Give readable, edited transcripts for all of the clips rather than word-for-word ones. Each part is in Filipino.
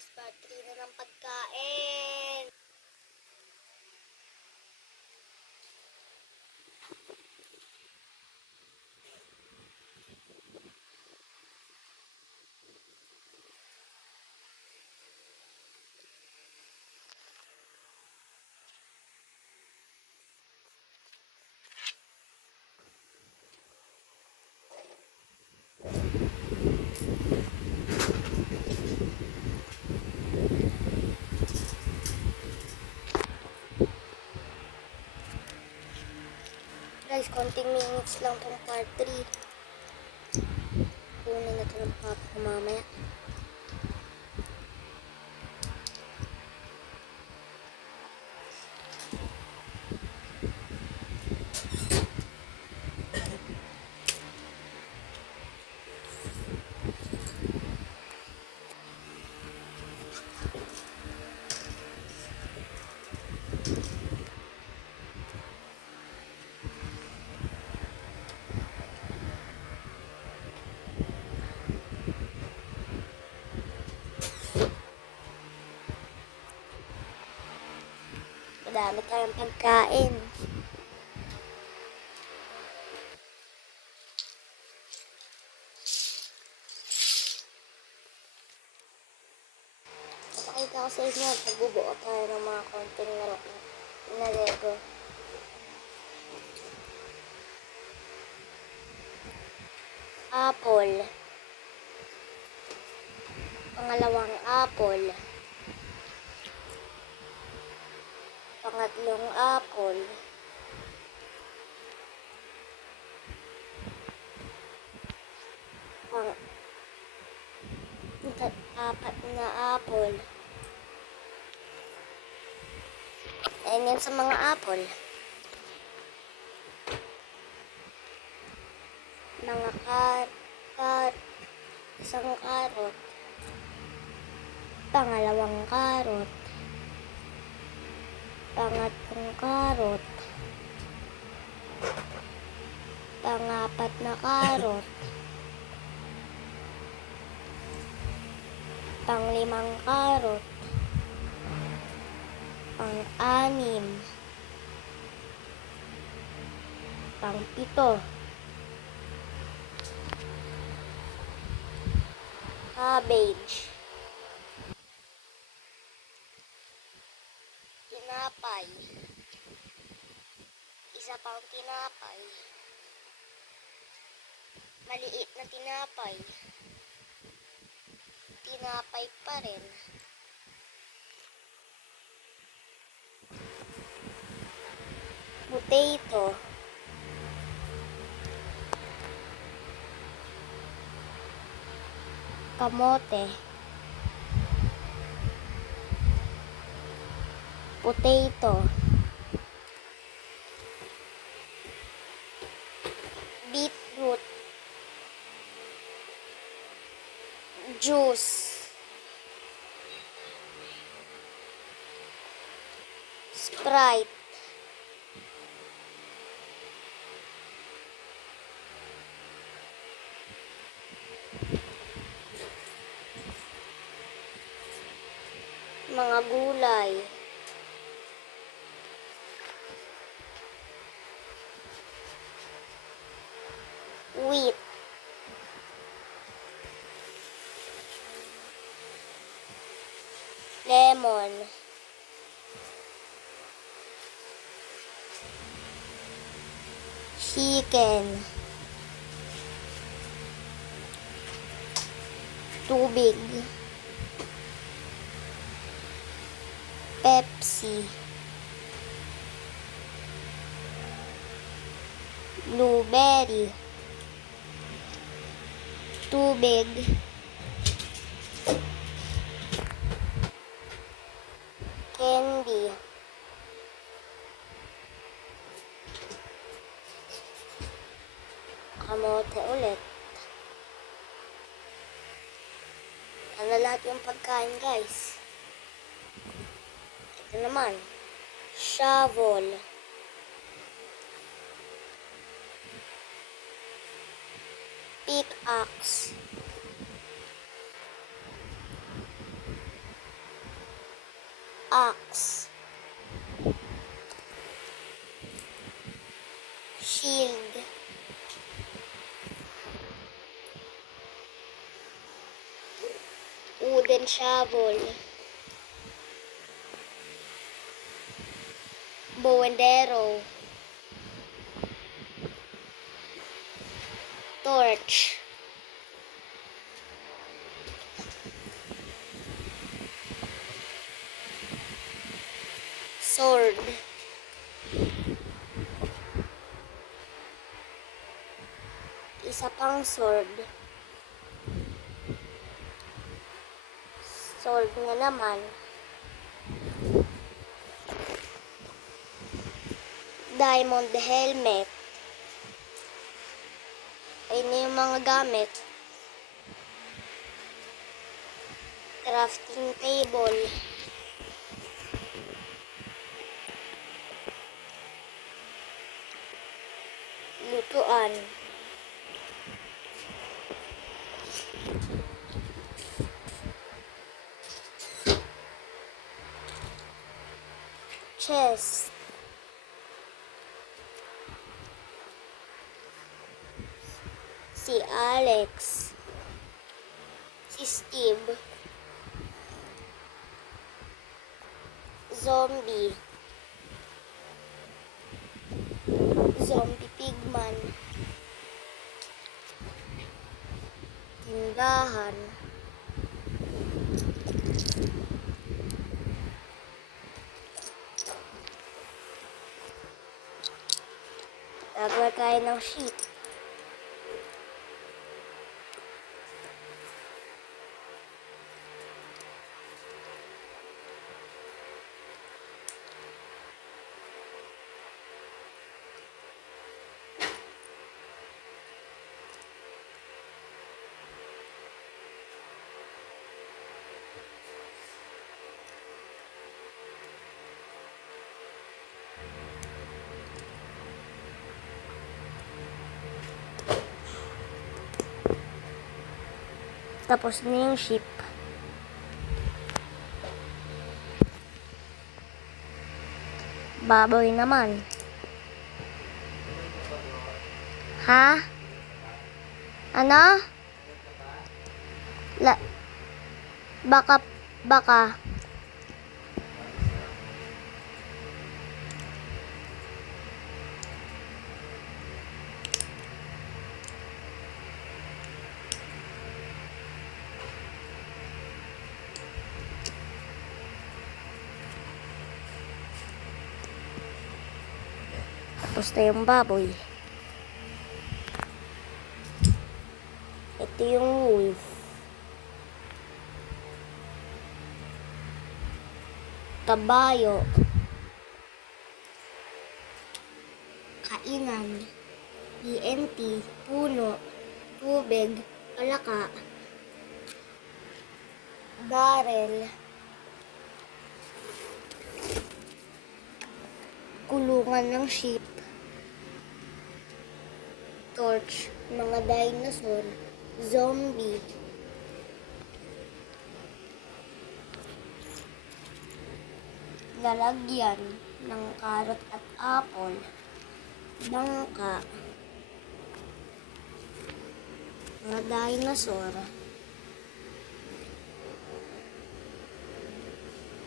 guys, part 3 na ng pagkain. Guys, konting minutes lang tong part 3. Kunin na ito ng papa ko mamaya. Madami tayong pagkain. Napakita ko sa inyo, pagbubuo tayo ng mga konting na Lego. Apple. Pangalawang apple. Pangatlong apple. Apat na apple. Ayan yan sa mga apple. Mga isang karot. Pangalawang karot. Pangatlong karot. Pangapat na karot. Panglimang karot. Pang-anim. Pang-pito. Cabbage. Tinapay. Isa pang tinapay. Maliit na tinapay. Tinapay pa rin. Potato. Kamote. Potato. Beetroot. Juice. Sprite. Mga gulay. Wheat. Lemon. Chicken. Tubig. Pepsi. Blueberry. Tubig. Candy. Kamote ulit. Ano lahat yung pagkain, guys? Ito naman. Shovel. Pickaxe. Axe. Shield. Wooden shovel. Bow and arrow. Torch. Sword. Isa pang sword. Sword nga naman. Diamond helmet. Ayun na yung mga gamit. Crafting table. Lutuan. Chest. Si Alex. Si Steve. Zombie. Zombie pigman. Tindahan. Gagawa tayo ng sheep. Tapos na yung sheep. Baboy naman. Ha? Ano? Baka. Tapos na yung baboy. Ito yung wolf. Kabayo. Kainan. TNT. Puno. Tubig. Palaka. Barrel. Kulungan ng sheep. Torch. Mga dinosaur. Zombie. Lalagyan ng carrot at apple. Bangka. Mga dinosaur.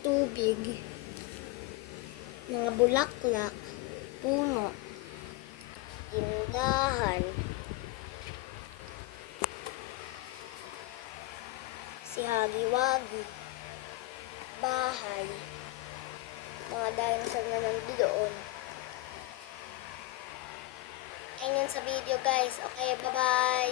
Tubig. Mga bulaklak. Puno. Tindahan. Si Hagi-Wagi. Bahay. Mga dinosaur na nandoon. Ayun yun sa video guys. Okay, bye-bye.